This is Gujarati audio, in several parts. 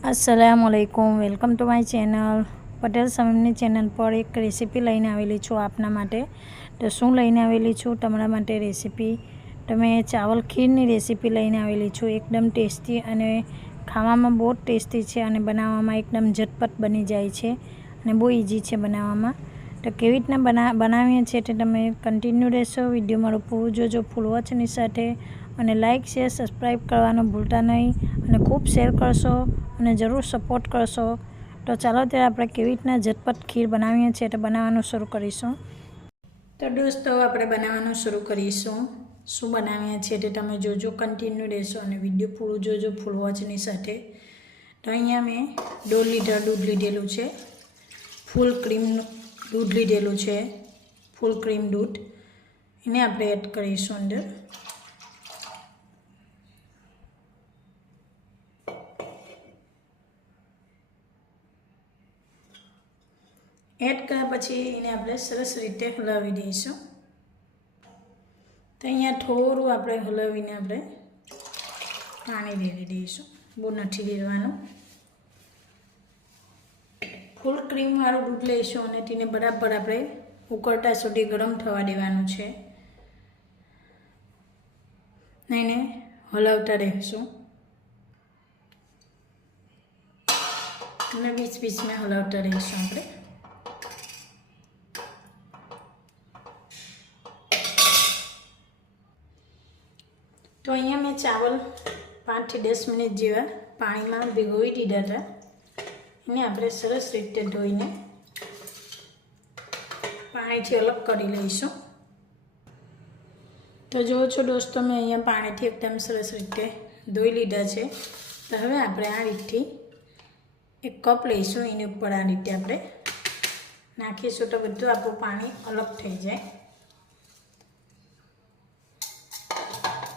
अस्सलामुअलैकुम, welcome to my channel. Patel समयनी चैनल पर एक रेसिपी लईने आवेली छूँ आपना माटे। तो शुं लईने आवेली छूँ तमरा माटे रेसिपी, तो मैं चावल खीरनी रेसिपी लईने आवेली छूँ। एकदम टेस्टी अने खावामां बहुत टेस्टी है अने बनाववामां एकदम झटपट बनी जाय छे अने बहुत इजी है बनाववामां। तो केवी रीतना बनावीए छीए ते तमे कन्टिन्यू रहेशो। विडियो मारो पूरो जोजो फूल वॉचनी साथे अने लाइक शेर सब्सक्राइब करवानुं भूलता नहीं अने खूब शेर करशो अने जरूर सपोर्ट करशो। तो चलो त्यारे आपणे केवी रीतना झटपट खीर बनावीए छीए तो बनाववानुं शरू करीशुं। तो दोस्तों आपणे बनाववानुं शरू करीशुं। शुं बनावीए छीए ते तमे जोजो कन्टिन्यू रहेशो अने विडियो पूरो जोजो फूल वॉचनी साथे। तो अहींया मैं 1.5 लीटर दूध लीधेलुं छे, फूल क्रीम दूध लीधेलुं छे, फूल क्रीम दूध एने आपणे एड करीशुं अंदर। एड कर्या पछी एने आपणे सरस रीते हलावी दईशुं। तो अहींया थोड़ुं आपणे हलावीने आपणे पाणी रेड़ी दईशुं, बहु नथी रेड़वानुं। फूल क्रीम वाळुं दूध लईशुं अने तेने बराबर आपणे उकळता सुधी गरम थवा देवानुं छे। एने हलावता रहीशुं अने 20-20 में हलावता रहीशुं आपणे। तो अहींया मैं चावल 5 થી 10 मिनिट जेवा पाणीमां भीगोई दीधा था। एने आपणे सरस रीते धोईने पाणीथी अलग करी लईशुं। तो जो छो दोस्तों मैं अहींया पाणीथी एकदम सरस रीते धोई लीधा छे। तो हवे आपणे आ रीतथी 1 कप लईशुं, एनी उपर आ रीते आपणे नाखीशुं तो बधुं आपणुं पाणी अलग थई जाय।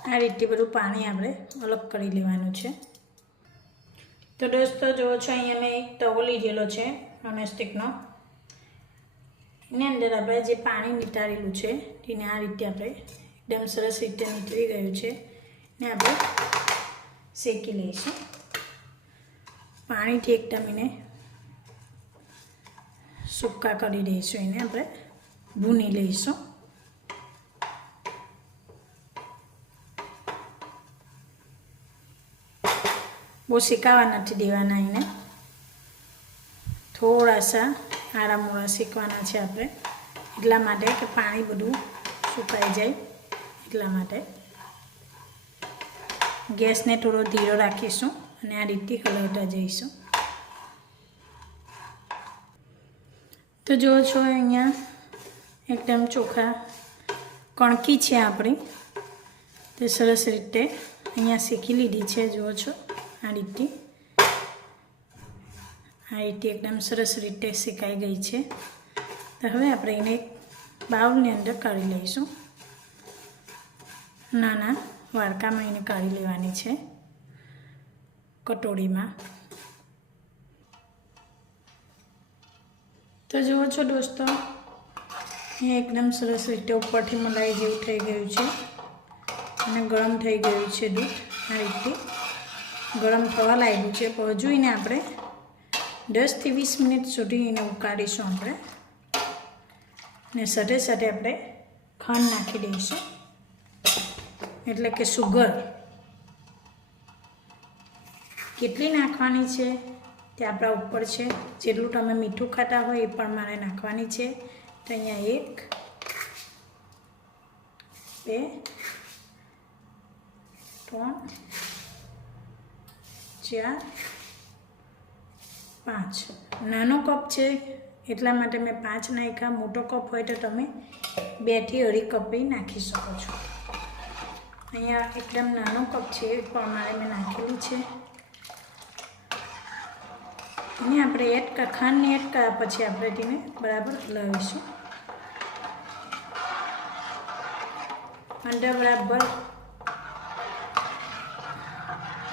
आ रीते बधुं पाणी आपणे अलग करी लेवानुं छे। तो दोस्तों जो छो अहींया मैं एक तवो लीधेलो छे नॉनस्टिकनो, एनी अंदर आपणे जे पाणी नितारेલું છે તેને આ રીતે આપણે एकदम सरस रीते નીતરી ગયું છે ને આપણે શેકી લઈશું। પાણીથી એકદમ એને સૂકા કરી દઈશું, એને આપણે ભૂની લઈશું। બહુ શેકાવા નથી દેવાના, એને થોડા सा आड़ा मोड़ा શેકવાના છે આપણે, એટલા માટે કે પાણી બધું સુકાઈ જાય એટલા માટે। ગેસને થોડો ધીરો રાખીશું અને આ રીતે હલાવતા જઈશું। તો જો છો અહીંયા એકદમ ચોખા કણકી છે આપણી, તે સરસ રીતે અહીંયા શેકી લીધી છે। જો છો આ રીતે एकदम सरस रीते शेकाई गई है। तो हवे आपणे एने बाउलनी अंदर काढी लईशुं। नाना वाडकामां एने काढी लेवानी छे, कटोरीमां। तो जुओ छो दोस्तों ये एकदम सरस रीते उपरथी मलाई जेवुं थई गयुं छे अने गरम थई गयुं छे दूध। आ रीते गरम थवा लाग्युं छे, पण हजू एने आपणे 10 થી 20 મિનિટ સુધી એને ઉકાળીશું આપણે ને સાથે સાથે આપણે ખાંડ નાખી દઈશું, એટલે કે સુગર કેટલી નાખવાની છે તે આપણા ઉપર છે। જેટલું તમે મીઠું ખાતા હોય એ પ્રમાણે નાખવાની છે। તો અહીંયા 1 2 3 4 5 नानो कप है एटला माटे मैं 5 नाख्या। मोटो कप होय तो तमे 2 થી 2.5 कप भी नाखी सको छो। अहींया एकदम नानो कप है ए प्रमाणे मैं नाखेली छे। एने आपणे खांडने एड कर्या पछी आपणे तेने बराबर हलावीशुं। अंदर बराबर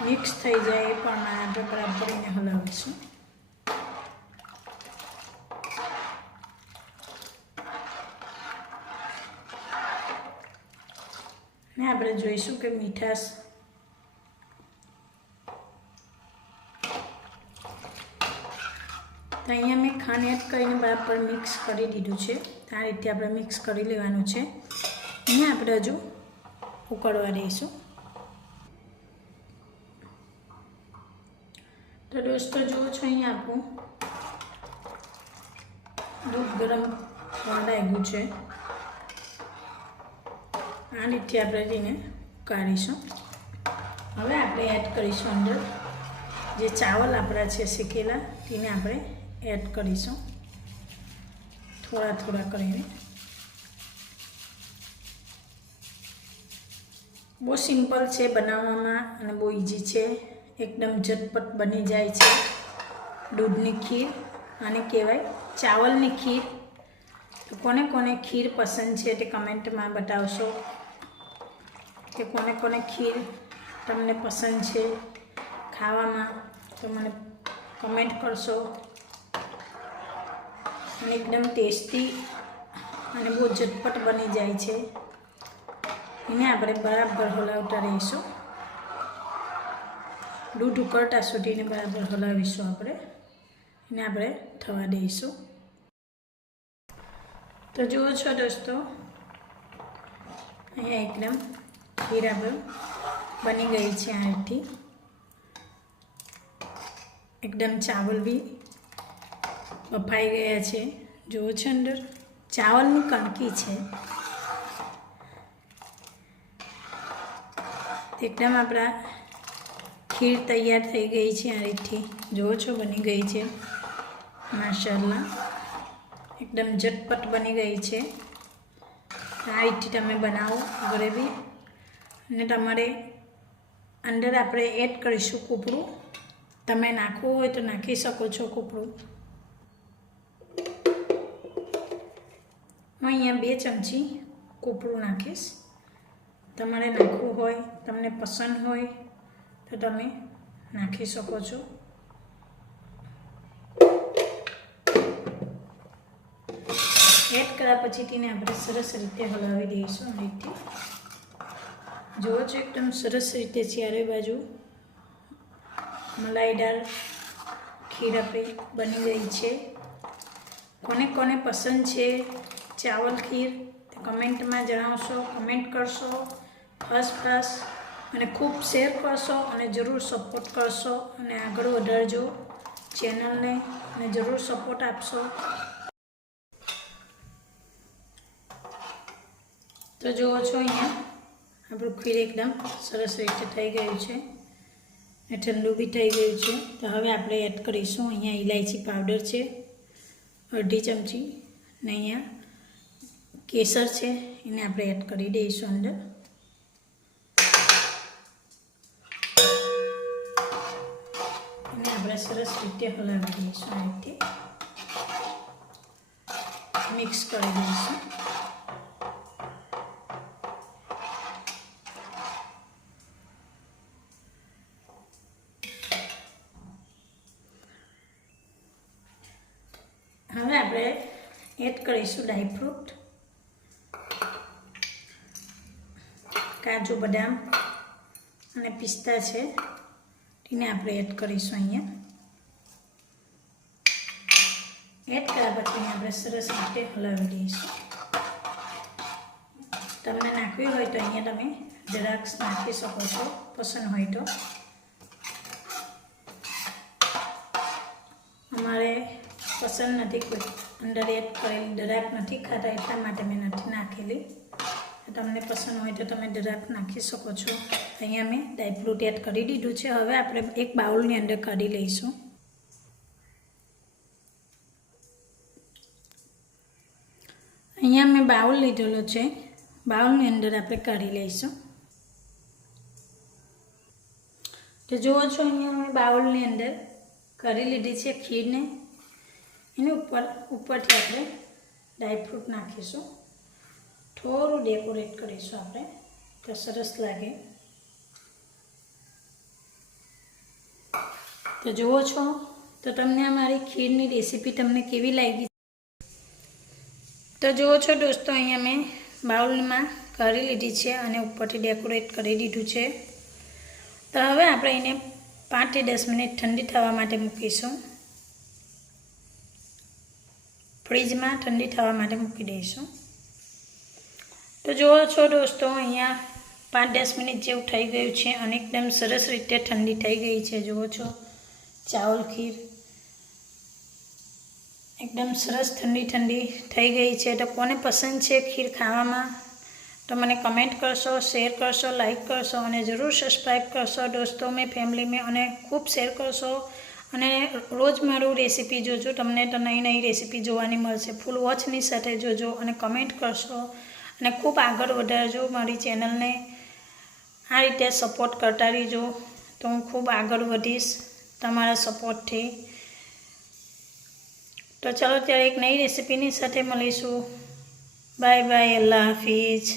मिक्स थई जाए ए प्रमाणे आपणे बराबर एने हलावीशुं। ने आपणे जोईशुं के मीठाश તો અહીંયા મેં ખાંડ એડ કરીને બરાબર મિક્સ કરી દીધું છે. આ રીતે આપણે મિક્સ કરી લેવાનું છે. અહીંયા આપણે હજુ ઉકળવા દઈશું. તો દોસ્તો જુઓ છો, અહીંયા આપણું દૂધ ગરમ થવા લાગ્યું છે. આ રીતે આપણે તેને કાઢીશું. હવે આપણે એડ કરીશું અંદર જે ચાવલ આપણા છે શેકેલા, તેને આપણે એડ કરીશું થોડા થોડા કરીને. બહુ સિમ્પલ છે બનાવવામાં અને બહુ ઇઝી છે. એકદમ ઝટપટ બની જાય છે. દૂધની ખીર આને કહેવાય, ચાવલની ખીર. તો કોને કોને ખીર પસંદ છે તે કમેન્ટમાં બતાવશો કે કોને કોને ખીર તમને પસંદ છે ખાવામાં, તો મને કમેન્ટ કરશો. અને એકદમ ટેસ્ટી અને બહુ ઝટપટ બની જાય છે. એને આપણે બરાબર હલાવતા રહીશું. દૂધ ઉકળતા સુધીને બરાબર હલાવીશું આપણે. એને આપણે થવા દઈશું. તો જુઓ છો દોસ્તો, અહીંયા એકદમ ખીર આપણે બની ગઈ છે. આ રીતે એકદમ ચાવલ બી બફાઈ ગયા છે. જુઓ છો, અંદર ચાવલની કણકી છે. એકદમ આપણા ખીર તૈયાર થઈ ગઈ છે. આ રીતે જુઓ છો, બની ગઈ છે. માશાઅલ્લાહ, એકદમ ઝટપટ બની ગઈ છે. આ રીતે તમે બનાવો ઘરે બી. અને તમારે અંદર આપણે એડ કરીશું કૂપરું. તમે નાખવું હોય તો નાખી શકો છો કૂપરું. હું અહીંયા 2 ચમચી કૂપરું નાખીશ. તમારે નાખવું હોય, તમને પસંદ હોય તો તમે નાખી શકો છો. એડ કર્યા પછી તેને આપણે સરસ રીતે હલાવી દઈશું. આ રીતે જુઓ છો, એકદમ સરસ રીતે ચારે બાજુ મલાઈદાર ખીર આપણી બની ગઈ છે. કોને કોને પસંદ છે ચાવલ ખીર તે કમેન્ટમાં જણાવશો, કમેન્ટ કરશો. ખાસ અને ખૂબ શેર કરશો અને જરૂર સપોર્ટ કરશો અને આગળ વધારજો ચેનલને અને જરૂર સપોર્ટ આપશો. તો જુઓ છો, અહીંયા આપણું ખીર એકદમ સરસ રીતે થઈ ગયું છે અને ઠંડુ બી થઈ ગયું છે. તો હવે આપણે એડ કરીશું અહીંયા ઇલાયચી પાવડર છે 1/2 ચમચી, ને અહીંયા કેસર છે, એને આપણે એડ કરી દઈશું અંદર. એને આપણે સરસ રીતે હલાવી દઈશું. આ રીતે મિક્સ કરી દઈશું. હવે આપણે એડ કરીશું ડ્રાયફ્રૂટ, કાજુ, બદામ અને પિસ્તા છે, તેને આપણે એડ કરીશું. અહીંયા એડ કર્યા પછી આપણે સરસ રીતે હલાવી દઈશું. તમને નાખવી હોય તો અહીંયા તમે દ્રાક્ષ નાખી શકો છો, પસંદ હોય તો. અમારે પસંદ નથી, કોઈ અંદર એડ કરેલી દ્રાક્ષ નથી ખાતા, એટલા માટે મેં નથી નાખેલી. તમને પસંદ હોય તો તમે દ્રાક્ષ નાખી શકો છો. અહીંયા મેં ડ્રાયફ્રૂટ એડ કરી દીધું છે. હવે આપણે એક બાઉલની અંદર કાઢી લઈશું. અહીંયા મેં બાઉલ લીધેલો છે, બાઉલની અંદર આપણે કાઢી લઈશું. તો જુઓ છો, અહીંયા મેં બાઉલની અંદર કરી લીધી છે ખીરને. એની ઉપરથી આપણે ડ્રાયફ્રૂટ નાખીશું. થોડું ડેકોરેટ કરીશું આપણે, તો સરસ લાગે. તો જુઓ છો, તો તમને અમારી ખીરની રેસીપી તમને કેવી લાગી? તો જુઓ છો દોસ્તો, અહીંયા મેં બાઉલમાં કરી લીધી છે અને ઉપરથી ડેકોરેટ કરી દીધું છે. તો હવે આપણે એને 5 થી 10 મિનિટ ઠંડી થવા માટે મૂકીશું. ફ્રીજમાં ઠંડી થવા માટે મૂકી દઈશું. તો જુઓ છો દોસ્તો, અહીંયા 5-10 મિનિટ જેવું થઈ ગયું છે અને એકદમ સરસ રીતે ઠંડી થઈ ગઈ છે. જુઓ છો ચાવલ ખીર એકદમ સરસ ઠંડી થઈ ગઈ છે. તો કોને પસંદ છે ખીર ખાવામાં તો મને કમેન્ટ કરશો, શેર કરશો, લાઈક કરશો અને જરૂર સબસ્ક્રાઈબ કરશો દોસ્તો મેં ફેમિલી મેં, અને ખૂબ શેર કરશો અને રોજ મારું રેસીપી જોજો. તમને તો નવી રેસીપી જોવાની મળશે. ફૂલ વોચની સાથે જોજો અને કમેન્ટ કરશો અને ખૂબ આગળ વધારજો. મારી ચેનલને આ રીતે સપોર્ટ કરતા રહીજો તો હું ખૂબ આગળ વધીશ તમારા સપોર્ટથી. તો ચાલો ત્યારે એક નવી રેસીપીની સાથે મળીશું. બાય બાય, અલ્લાહ હાફિઝ.